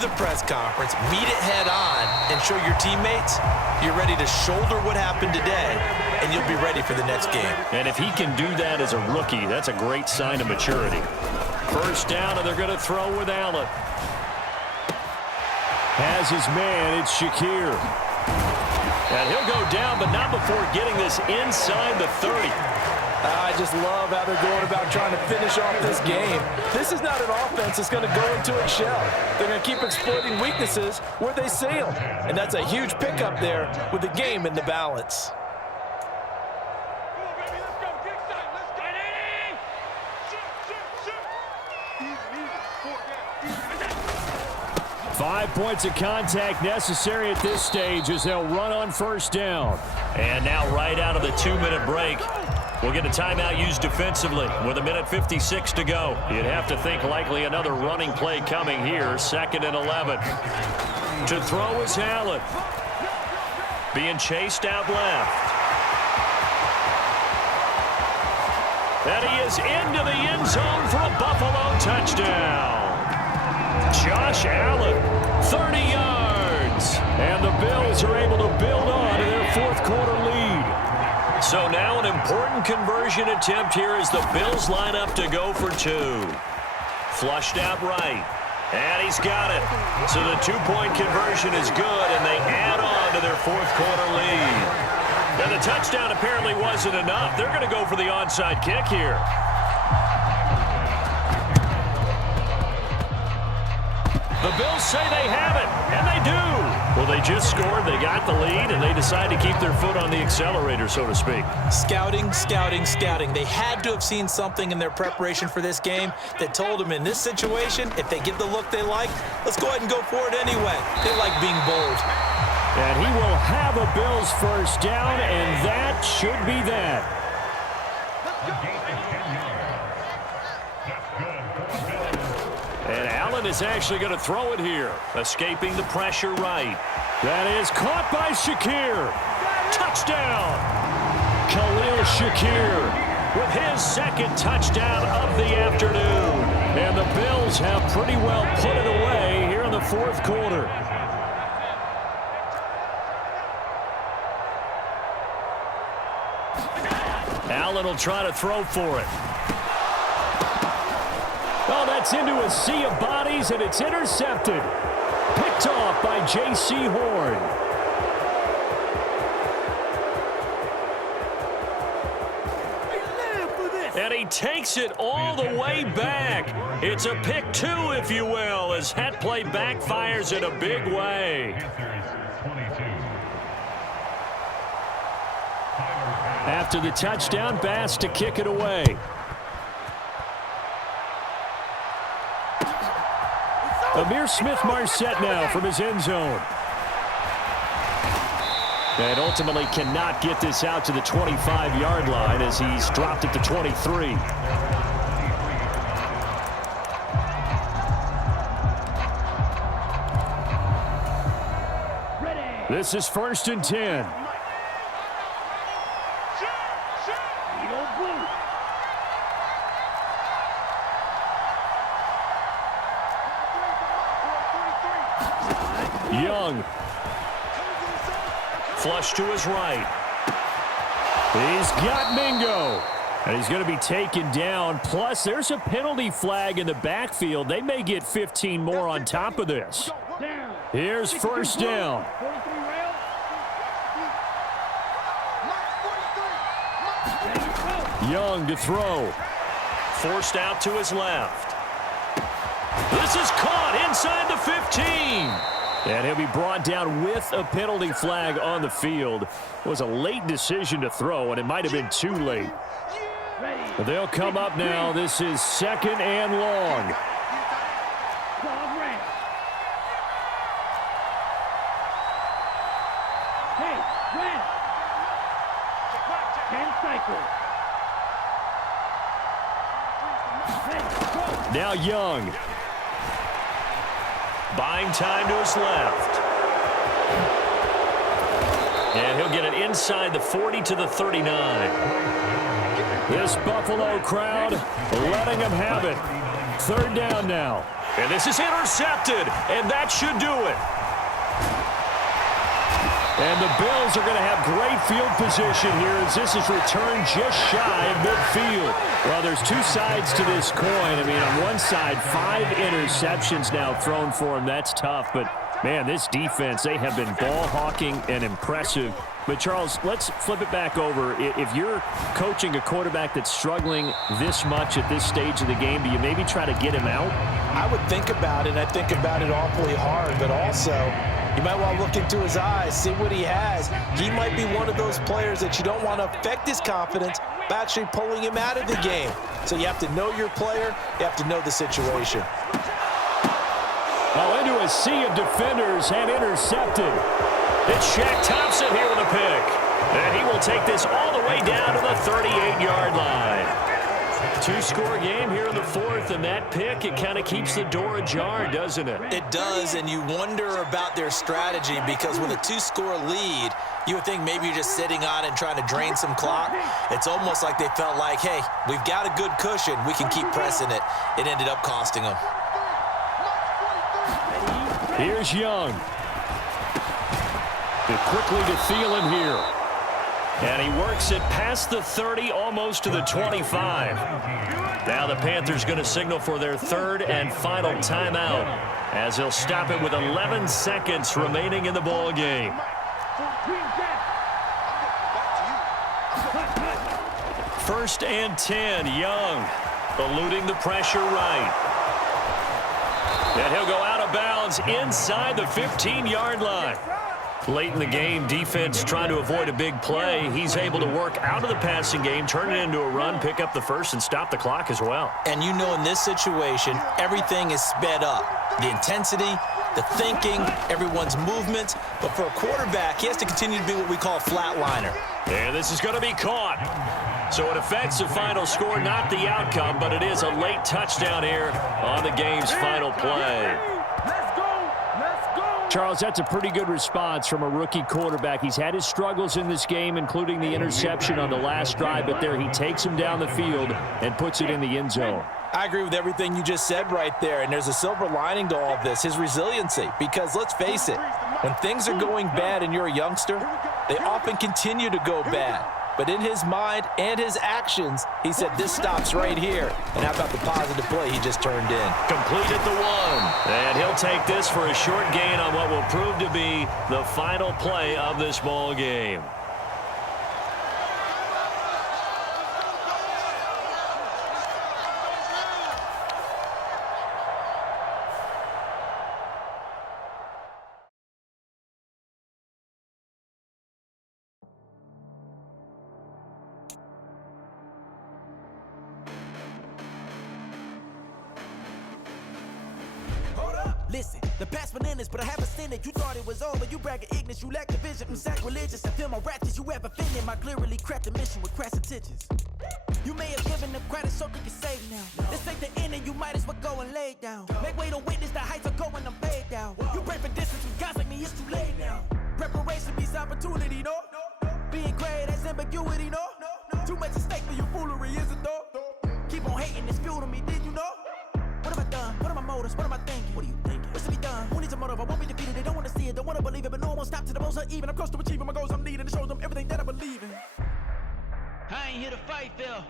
The press conference, meet it head on, and show your teammates you're ready to shoulder what happened today, and you'll be ready for the next game. And if he can do that as a rookie, that's a great sign of maturity. First down, and they're going to throw with Allen. Has his man, it's Shakir. And he'll go down, but not before getting this inside the 30. I just love how they're going about trying to finish off this game. This is not an offense that's going to go into its shell. They're going to keep exploiting weaknesses where they see them. And that's a huge pickup there with the game in the balance. Five points of contact necessary at this stage as they'll run on first down. And now right out of the 2-minute break, we'll get a timeout used defensively with 1:56 to go. You'd have to think likely another running play coming here. 2nd and 11. To throw is Allen. Being chased out left. And he is into the end zone for a Buffalo touchdown. Josh Allen, 30 yards. And the Bills are able to build on to their fourth-quarter lead. So now an important conversion attempt here as the Bills line up to go for 2. Flushed out right. And he's got it. So the 2-point conversion is good, and they add on to their fourth-quarter lead. And the touchdown apparently wasn't enough. They're going to go for the onside kick here. The Bills say they have it, and they do. Well, they just scored, they got the lead, and they decide to keep their foot on the accelerator, so to speak. Scouting, scouting, scouting. They had to have seen something in their preparation for this game that told them in this situation, if they get the look they like, let's go ahead and go for it anyway. They like being bold. And he will have a Bills first down, and that should be that. And Allen is actually going to throw it here. Escaping the pressure right. That is caught by Shakir. Touchdown. Khalil Shakir with his second touchdown of the afternoon. And the Bills have pretty well put it away here in the fourth quarter. Allen will try to throw for it. Oh, that's into a sea of bodies, and it's intercepted. Picked off by J.C. Horn. And he takes it all the way back. It's a pick 2, if you will, as that play backfires in a big way. After the touchdown, Bass to kick it away. Amir Smith-Marset now from his end zone. And ultimately cannot get this out to the 25-yard line as he's dropped at the 23. This is 1st and 10. Young. Flush to his right. He's got Mingo. And he's going to be taken down. Plus, there's a penalty flag in the backfield. They may get 15 more on top of this. Here's first down. Young to throw. Forced out to his left. This is caught inside the 15. And he'll be brought down with a penalty flag on the field. It was a late decision to throw, and it might have been too late. But they'll come up now. This is 2nd and long. Now Young. Buying time to his left. And he'll get it inside the 40 to the 39. This Buffalo crowd letting him have it. 3rd down now. And this is intercepted, and that should do it. And the Bills are going to have great field position here as this is returned just shy of midfield. Well, there's two sides to this coin. I mean, on one side, 5 interceptions now thrown for him. That's tough. But, man, this defense, they have been ball hawking and impressive. But, Charles, let's flip it back over. If you're coaching a quarterback that's struggling this much at this stage of the game, do you maybe try to get him out? I would think about it. I think about it awfully hard, but also you might want to look into his eyes, see what he has. He might be one of those players that you don't want to affect his confidence by actually pulling him out of the game. So you have to know your player. You have to know the situation. Oh, into a sea of defenders and intercepted. It's Shaq Thompson here with a pick. And he will take this all the way down to the 38-yard line. 2-score game here in the fourth, and that pick, it kind of keeps the door ajar, doesn't it? It does, and you wonder about their strategy because with a 2-score lead, you would think maybe you're just sitting on it and trying to drain some clock. It's almost like they felt like, hey, we've got a good cushion. We can keep pressing it. It ended up costing them. Here's Young. Quickly to Thielen here. And he works it past the 30, almost to the 25. Now the Panthers going to signal for their third and final timeout as they'll stop it with 11 seconds remaining in the ball game. First and 10, Young eluding the pressure right. And he'll go out of bounds inside the 15-yard line. Late in the game, defense trying to avoid a big play. He's able to work out of the passing game, turn it into a run, pick up the first, and stop the clock as well. And you know in this situation, everything is sped up. The intensity, the thinking, everyone's movements. But for a quarterback, he has to continue to be what we call a flatliner. And this is going to be caught. So it affects the final score, not the outcome, but it is a late touchdown here on the game's final play. Charles, that's a pretty good response from a rookie quarterback. He's had his struggles in this game, including the interception on the last drive, but there he takes him down the field and puts it in the end zone. I agree with everything you just said right there, and there's a silver lining to all of this, his resiliency, because let's face it, when things are going bad and you're a youngster, they often continue to go bad. But in his mind and his actions, he said, this stops right here. And how about the positive play he just turned in? Complete at the 1. And he'll take this for a short gain on what will prove to be the final play of this ball game. Listen, the past bananas, but I haven't seen it. You thought it was over, you bragging ignorance, you lack the vision. I'm sacrilegious, I feel my ratchets, you ever offended my clearly crafted mission with crass intentions. You may have given them credit so they can save now. This ain't the end and you might as well go and lay down. Make way to witness the heights are going, I'm paid down. You pray for distance from guys like me, it's too late now. Preparation means opportunity, no? Being great has ambiguity, no? Too much at stake for your foolery, is it though? Keep on hating, it's fuel to me, did you know? What have I done? What are my motives? What am I thinking? What are you thinking? What's to be done? Who needs a motive? I won't be defeated. They don't want to see it, don't want to believe it, but no one won't stop to the most even. I'm close to achieving my goals I'm needing to show them everything that I believe in. I ain't here to fight, Phil.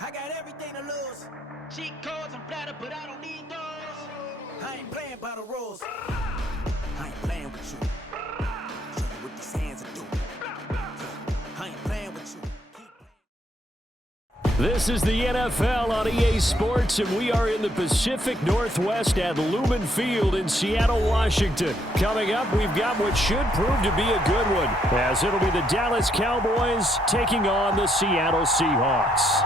I got everything to lose. Cheat codes, I'm flattered, but I don't need those. I ain't playing by the rules. I ain't playing with you. Show you what these hands are doing. I ain't playing with you. This is the NFL on EA Sports, and we are in the Pacific Northwest at Lumen Field in Seattle, Washington. Coming up, we've got what should prove to be a good one, as it'll be the Dallas Cowboys taking on the Seattle Seahawks.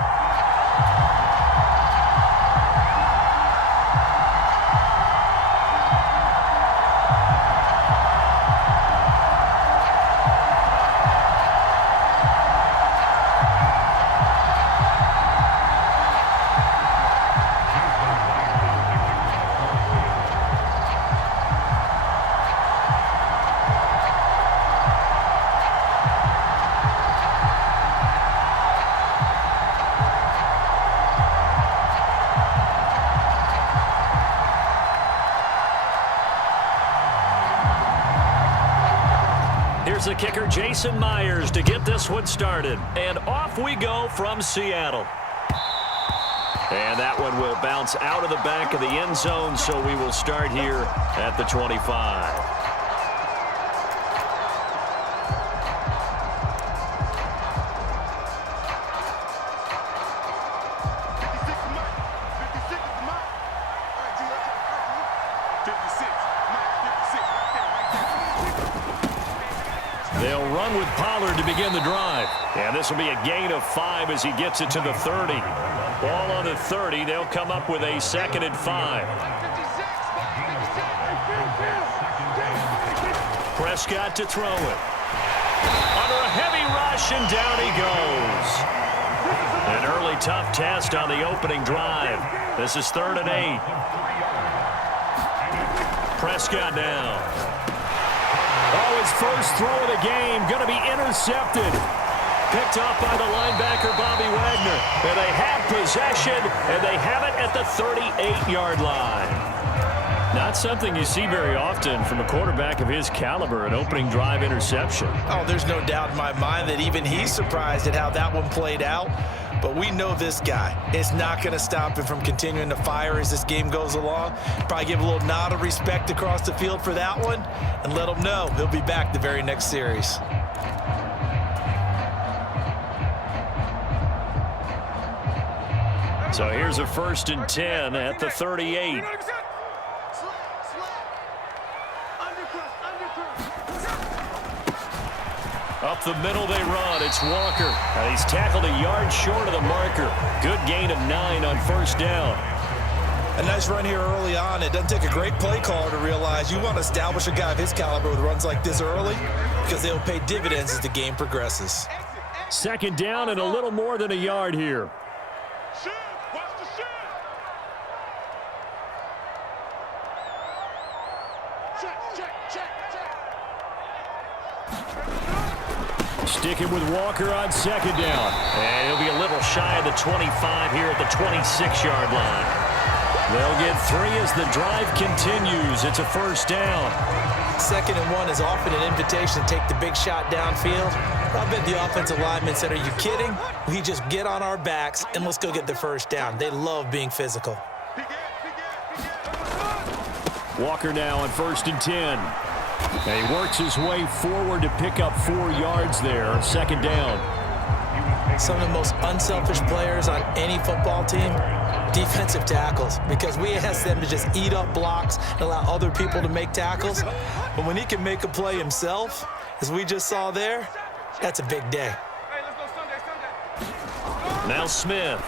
Here's the kicker, Jason Myers, to get this one started. And off we go from Seattle. And that one will bounce out of the back of the end zone, so we will start here at the 25. They'll run with Pollard to begin the drive. And this will be a gain of 5 as he gets it to the 30. Ball on the 30. They'll come up with a 2nd and 5. Prescott to throw it. Under a heavy rush, and down he goes. An early tough test on the opening drive. This is 3rd and 8. Prescott now. Oh, his first throw of the game going to be intercepted. Picked off by the linebacker, Bobby Wagner. And they have possession, and they have it at the 38-yard line. Not something you see very often from a quarterback of his caliber, an opening drive interception. Oh, there's no doubt in my mind that even he's surprised at how that one played out. But we know this guy. It's not going to stop him from continuing to fire as this game goes along. Probably give a little nod of respect across the field for that one and let him know he'll be back the very next series. So here's a 1st and 10 at the 38. Up the middle they run. It's Walker. And he's tackled a yard short of the marker. Good gain of 9 on 1st down. A nice run here early on. It doesn't take a great play caller to realize you want to establish a guy of his caliber with runs like this early because they'll pay dividends as the game progresses. 2nd down and a little more than a yard here. Sticking with Walker on 2nd down. And he'll be a little shy of the 25 here at the 26-yard line. They'll get 3 as the drive continues. It's a 1st down. 2nd and 1 is often an invitation to take the big shot downfield. I bet the offensive lineman said, are you kidding? We just get on our backs and let's go get the 1st down. They love being physical. Walker now on 1st and 10. And he works his way forward to pick up 4 yards there. 2nd down. Some of the most unselfish players on any football team, defensive tackles, because we ask them to just eat up blocks and allow other people to make tackles. But when he can make a play himself, as we just saw there, that's a big day. Now Smith.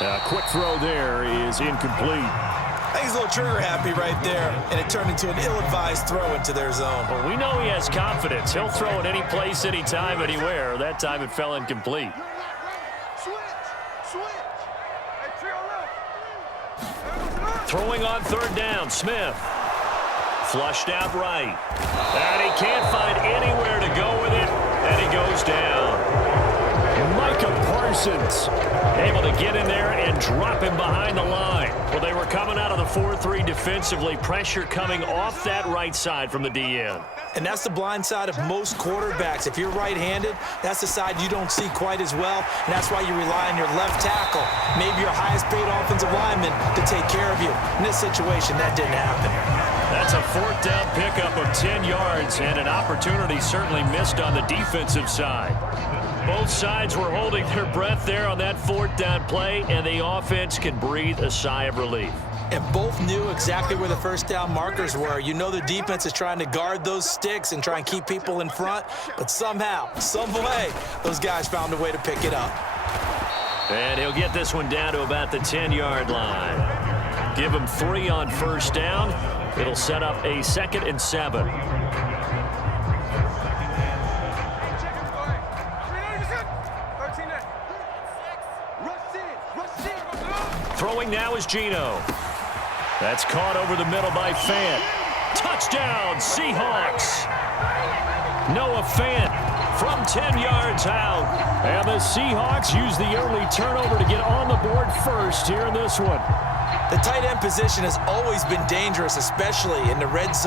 A quick throw there is incomplete. I think he's a little trigger happy right there, and it turned into an ill-advised throw into their zone. Well, we know he has confidence. He'll throw it any place, anytime, anywhere. That time it fell incomplete. Throwing on 3rd down, Smith. Flushed out right. And he can't find anywhere to go with it, and he goes down. Micah Parsons able to get in there and drop him behind the line. Well, they were coming out of the 4-3 defensively. Pressure coming off that right side from the DN. And that's the blind side of most quarterbacks. If you're right-handed, that's the side you don't see quite as well, and that's why you rely on your left tackle, maybe your highest-paid offensive lineman, to take care of you. In this situation, that didn't happen. That's a 4th down pickup of 10 yards, and an opportunity certainly missed on the defensive side. Both sides were holding their breath there on that 4th down play, and the offense can breathe a sigh of relief. And both knew exactly where the 1st down markers were. You know the defense is trying to guard those sticks and try and keep people in front, but somehow, some way, those guys found a way to pick it up. And he'll get this one down to about the 10-yard line. Give him 3 on 1st down. It'll set up a 2nd and 7. Throwing now is Geno. That's caught over the middle by Fant. Touchdown, Seahawks. Noah Fant from 10 yards out. And the Seahawks use the early turnover to get on the board first here in this one. The tight end position has always been dangerous, especially in the red zone.